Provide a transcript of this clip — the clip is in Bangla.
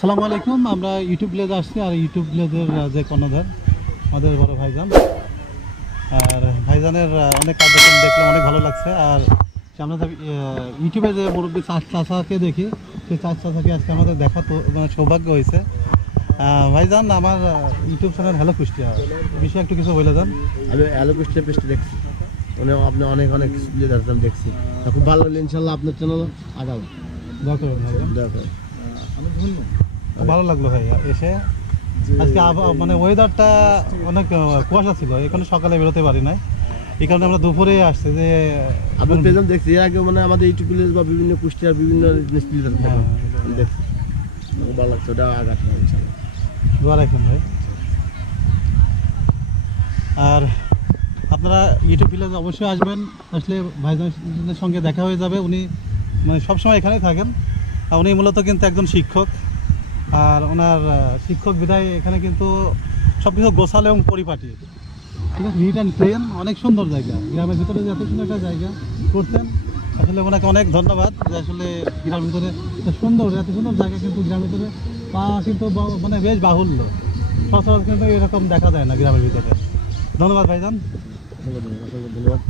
আসসালামু আলাইকুম। আমরা ইউটিউব ভিলেজে আসছি, আর ইউটিউব ভিলেজের যে কর্ণধার আমাদের বড় ভাইজান, আর ভাইজানের অনেক কার্যক্রম দেখলাম, অনেক ভালো লাগছে। আর আমরা ইউটিউবে যে মুরব্বী চাচাকে দেখি, সেই চাচাকে আজকে আমাদের দেখা তো মানে সৌভাগ্য হয়েছে। ভাইজান, আমার ইউটিউব চ্যানেল হ্যালো কুষ্টিয়া বিষয়ে একটু কিছু বলে যান। আমি হ্যালো কুষ্টিয়া পেজটা দেখছি, আপনি অনেক অনেক দেখছি, খুব ভালো লাগলো। ইনশাল্লাহ আপনার চ্যানেল আগাও। দোয়া করবেন ভাইজান, দোয়া করেন। ভালো লাগলো ভাইয়া এসে। আজকে মানে ওয়েদারটা অনেক কুয়াশা ছিল, এখানে সকালে বেরোতে পারি নাই, এই কারণে আমরা দুপুরে আসছি। যে আপনার পেজ দেখছি এর আগে, মানে আমাদের ইউটিউব ভিলেজ বা বিভিন্ন কুষ্টিয়ার বিভিন্ন জিনিস দেখছি, খুব ভালো লাগছে। ওটা আঘাত না, ইনশাল্লাহ দোয়া রাখেন ভাই। আর আপনারা ইউটিউব ভিলেজে অবশ্যই আসবেন, আসলে ভাইজানের সঙ্গে দেখা হয়ে যাবে। উনি মানে সবসময় এখানেই থাকেন, আর উনি মূলত কিন্তু একজন শিক্ষক। আর ওনার শিক্ষক বিধায় এখানে কিন্তু সব কিছু গোছালো এবং পরিপাটি, ঠিক আছে। নিট অ্যান্ড ক্লিন, অনেক সুন্দর জায়গা। গ্রামের ভিতরে যে এত সুন্দর একটা জায়গা করছেন, আসলে ওনাকে অনেক ধন্যবাদ। যে আসলে গ্রামের ভিতরে সুন্দর, এত সুন্দর জায়গা কিন্তু গ্রামের ভিতরে পাওয়া কিন্তু মানে বেশ বাহুল্য, সচরাচর কিন্তু এরকম দেখা যায় না গ্রামের ভিতরে। ধন্যবাদ ভাইজান। ধন্যবাদ।